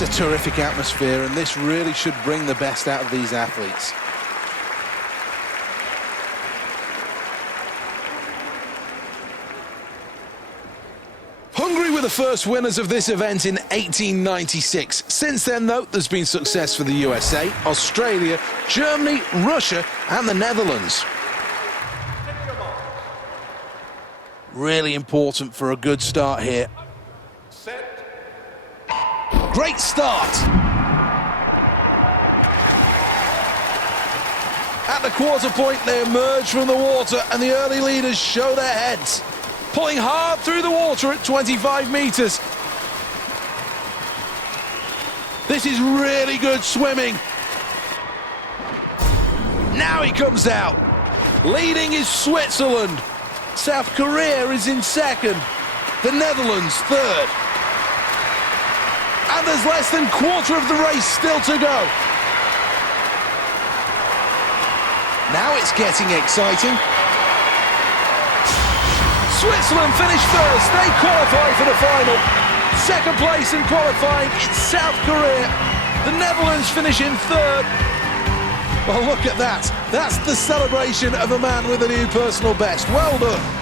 It's a terrific atmosphere, and this really should bring the best out of these athletes. Hungary were the first winners of this event in 1896. Since then, though, there's been success for the USA, Australia, Germany, Russia, and the Netherlands. Really important for a good start here. Set. Great start. At the quarter point, they emerge from the water, and the early leaders show their heads. Pulling hard through the water at 25 meters. This is really good swimming. Now he comes out. Leading is Switzerland. South Korea is in second. The Netherlands third. And there's less than a quarter of the race still to go. Now it's getting exciting. Switzerland finished first, they qualify for the final. Second place in qualifying, it's South Korea. The Netherlands finish in third. Well, look at that. That's the celebration of a man with a new personal best. Well done.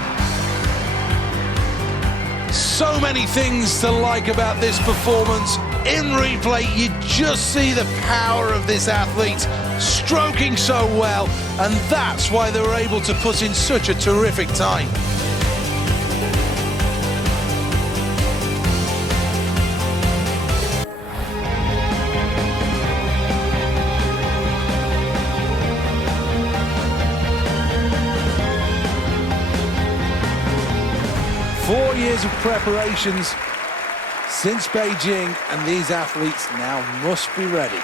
So many things to like about this performance. In replay, you just see the power of this athlete, stroking so well, and that's why they were able to put in such a terrific time. 4 years of preparations since Beijing, and these athletes now must be ready.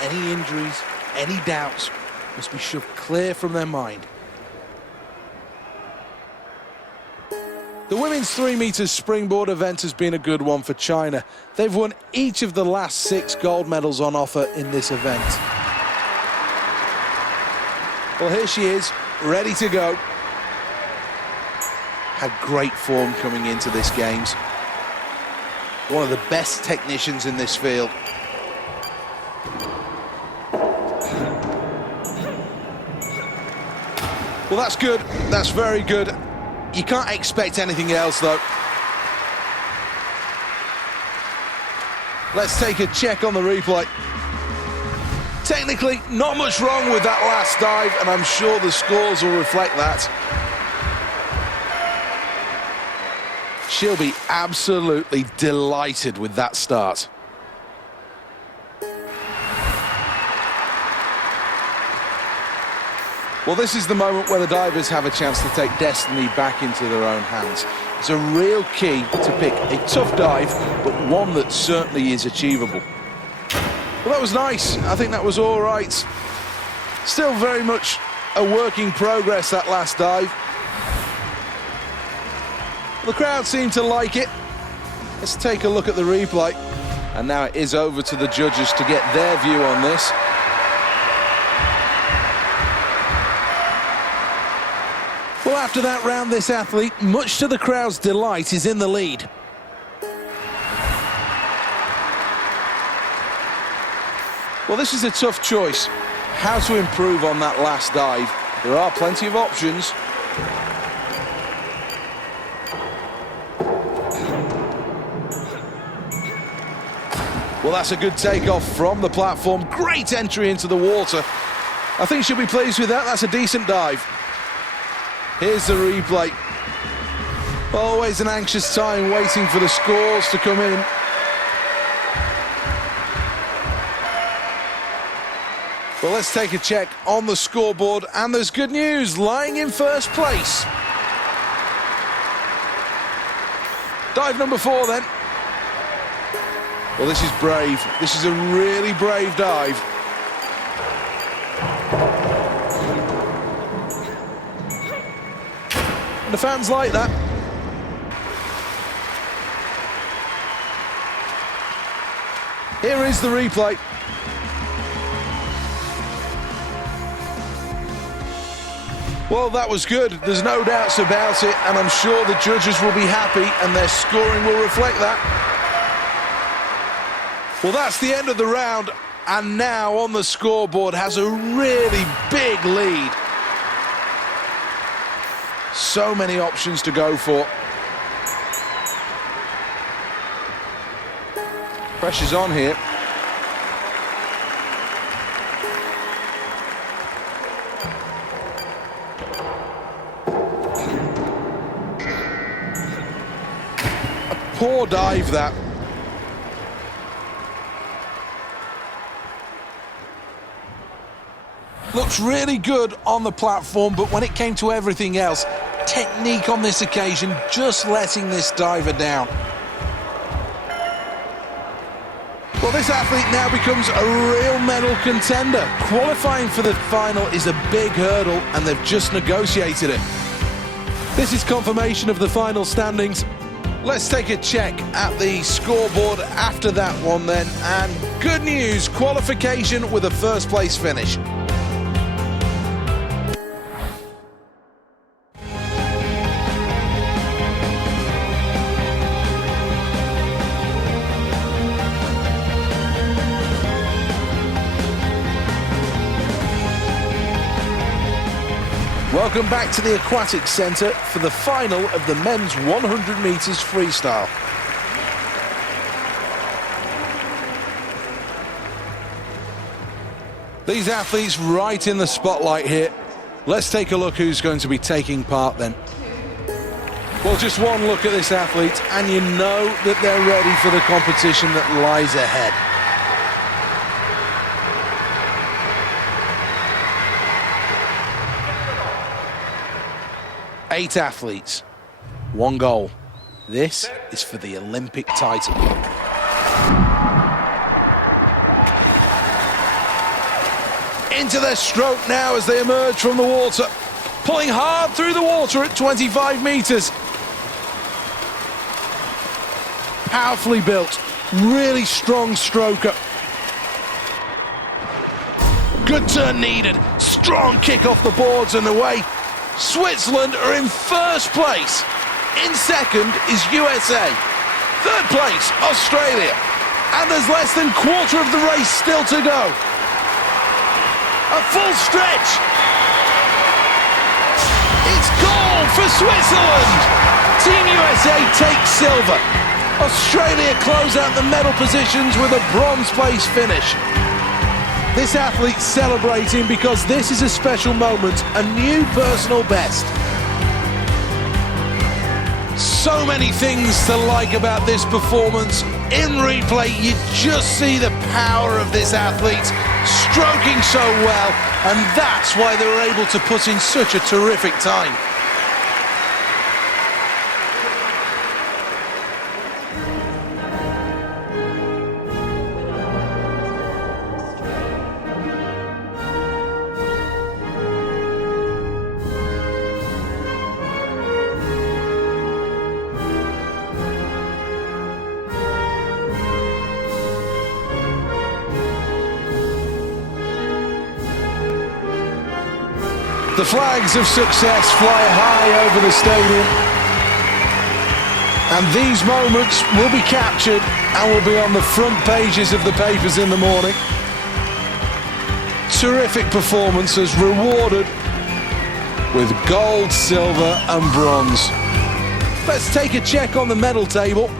Any injuries, any doubts must be shoved clear from their mind. The women's 3 meters springboard event has been a good one for China. They've won each of the last 6 gold medals on offer in this event. Well, here she is, ready to go. Had great form coming into this games. One of the best technicians in this field. Well, that's good. That's very good. You can't expect anything else, though. Let's take a check on the replay. Technically, not much wrong with that last dive, and I'm sure the scores will reflect that. She'll be absolutely delighted with that start. Well, this is the moment where the divers have a chance to take destiny back into their own hands. It's a real key to pick a tough dive, but one that certainly is achievable. Well, that was nice. I think that was all right. Still very much a work in progress, that last dive. The crowd seemed to like it. Let's take a look at the replay. And now it is over to the judges to get their view on this. Well, after that round, this athlete, much to the crowd's delight, is in the lead. Well, this is a tough choice. How to improve on that last dive. There are plenty of options. Well, that's a good takeoff from the platform. Great entry into the water. I think she'll be pleased with that. That's a decent dive. Here's the replay. Always an anxious time waiting for the scores to come in. Well, let's take a check on the scoreboard, and there's good news. Lying in first place. Dive number 4 then. Well, this is brave. This is a really brave dive. And the fans like that. Here is the replay. Well, that was good. There's no doubts about it, and I'm sure the judges will be happy, and their scoring will reflect that. Well, that's the end of the round, and now on the scoreboard has a really big lead. So many options to go for. Pressure's on here. A poor dive, that. Looks really good on the platform, but when it came to everything else, technique on this occasion, just letting this diver down. Well, this athlete now becomes a real medal contender. Qualifying for the final is a big hurdle, and they've just negotiated it. This is confirmation of the final standings. Let's take a check at the scoreboard after that one then, and good news, qualification with a first place finish. Welcome back to the Aquatic Centre for the final of the men's 100 metres freestyle. These athletes right in the spotlight here. Let's take a look who's going to be taking part then. Well, just one look at this athlete and you know that they're ready for the competition that lies ahead. Eight athletes, one goal. This is for the Olympic title. Into their stroke now as they emerge from the water. Pulling hard through the water at 25 metres. Powerfully built, really strong stroker. Good turn needed, strong kick off the boards and away. Switzerland are in first place. In second is USA. Third place, Australia. And there's less than quarter of the race still to go. A full stretch. It's goal for Switzerland. Team USA takes silver. Australia close out the medal positions with a bronze place finish. This athlete's celebrating because this is a special moment, a new personal best. So many things to like about this performance. In replay, you just see the power of this athlete, stroking so well, and that's why they were able to put in such a terrific time. The flags of success fly high over the stadium, and these moments will be captured and will be on the front pages of the papers in the morning. Terrific performances rewarded with gold, silver and bronze. Let's take a check on the medal table.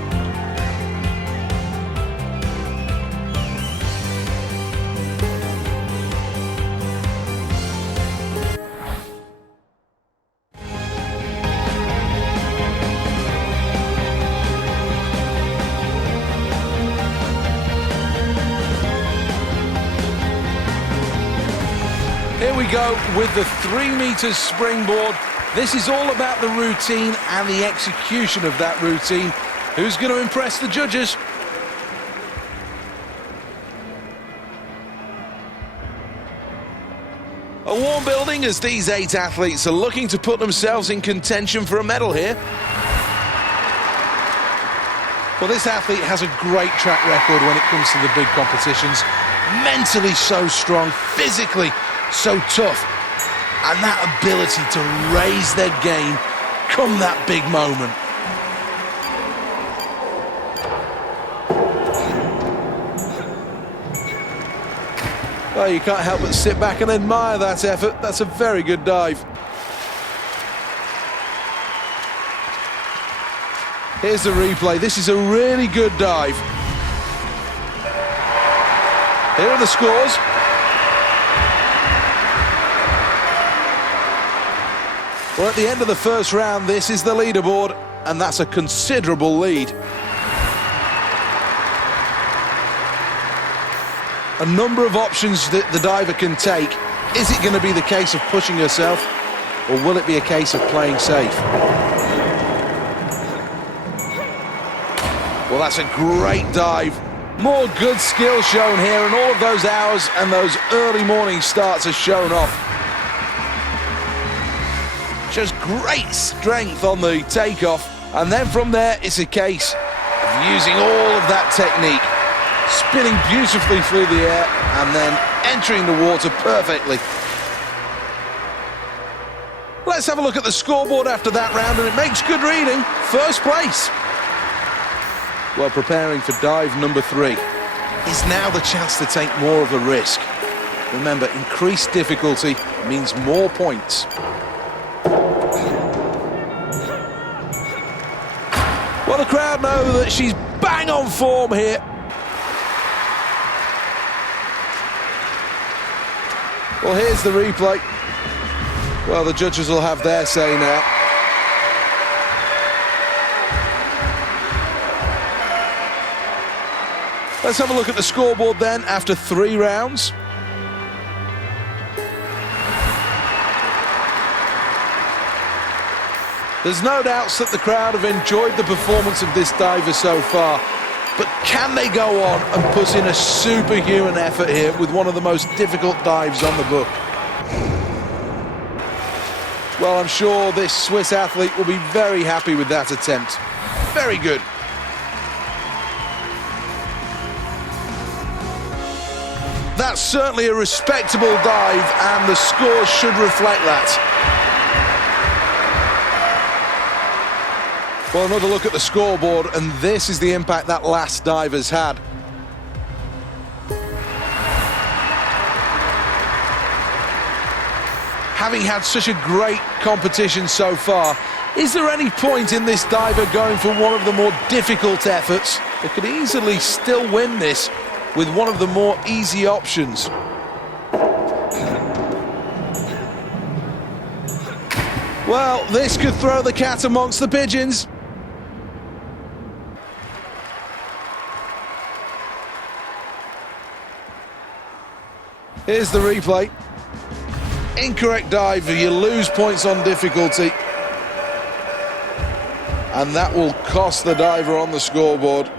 Here we go with the 3 meters springboard. This is all about the routine and the execution of that routine. Who's going to impress the judges? A warm building as these 8 athletes are looking to put themselves in contention for a medal here. Well, this athlete has a great track record when it comes to the big competitions. Mentally so strong, physically so tough, and that ability to raise their game come that big moment. Well, you can't help but sit back and admire that effort. That's a very good dive. Here's the replay. This is a really good dive. Here are the scores. Well, at the end of the first round, this is the leaderboard, and that's a considerable lead. A number of options that the diver can take. Is it going to be the case of pushing herself, or will it be a case of playing safe? Well, that's a great dive. More good skill shown here, and all of those hours and those early morning starts are shown off. Shows great strength on the takeoff, and then from there it's a case of using all of that technique, spinning beautifully through the air and then entering the water perfectly. Let's have a look at the scoreboard after that round, and it makes good reading. First place. Well, preparing for dive number 3 is now the chance to take more of a risk. Remember, increased difficulty means more points. Well, the crowd know that she's bang on form here. Well, here's the replay. Well, the judges will have their say now. Let's have a look at the scoreboard then after 3 rounds. There's no doubts that the crowd have enjoyed the performance of this diver so far, but can they go on and put in a superhuman effort here with one of the most difficult dives on the book? Well, I'm sure this Swiss athlete will be very happy with that attempt. Very good. That's certainly a respectable dive, and the scores should reflect that. Well, another look at the scoreboard, and this is the impact that last dive has had. Having had such a great competition so far, is there any point in this diver going for one of the more difficult efforts? They could easily still win this with one of the more easy options. Well, this could throw the cat amongst the pigeons. Here's the replay. Incorrect dive, you lose points on difficulty. And that will cost the diver on the scoreboard.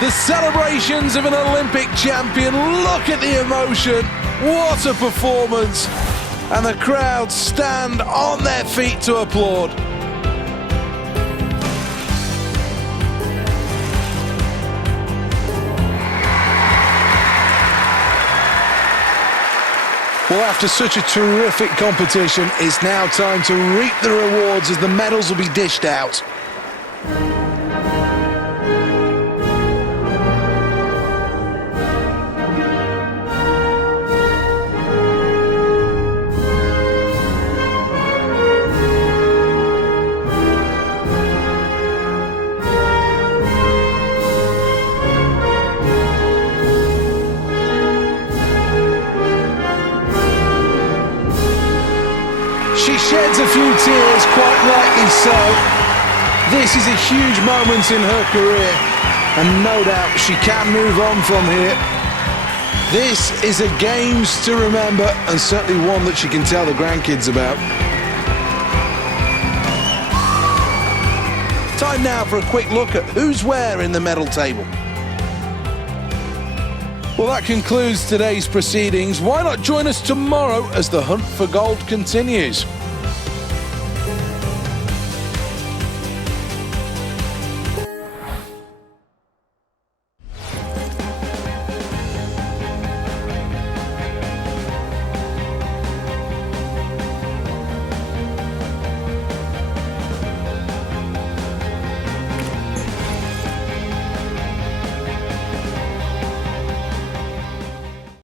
The celebrations of an Olympic champion. Look at the emotion. What a performance. And the crowd stand on their feet to applaud. Well, after such a terrific competition, it's now time to reap the rewards as the medals will be dished out. She sheds a few tears, quite rightly so. This is a huge moment in her career, and no doubt she can move on from here. This is a Games to remember, and certainly one that she can tell the grandkids about. Time now for a quick look at who's where in the medal table. Well, that concludes today's proceedings. Why not join us tomorrow as the hunt for gold continues?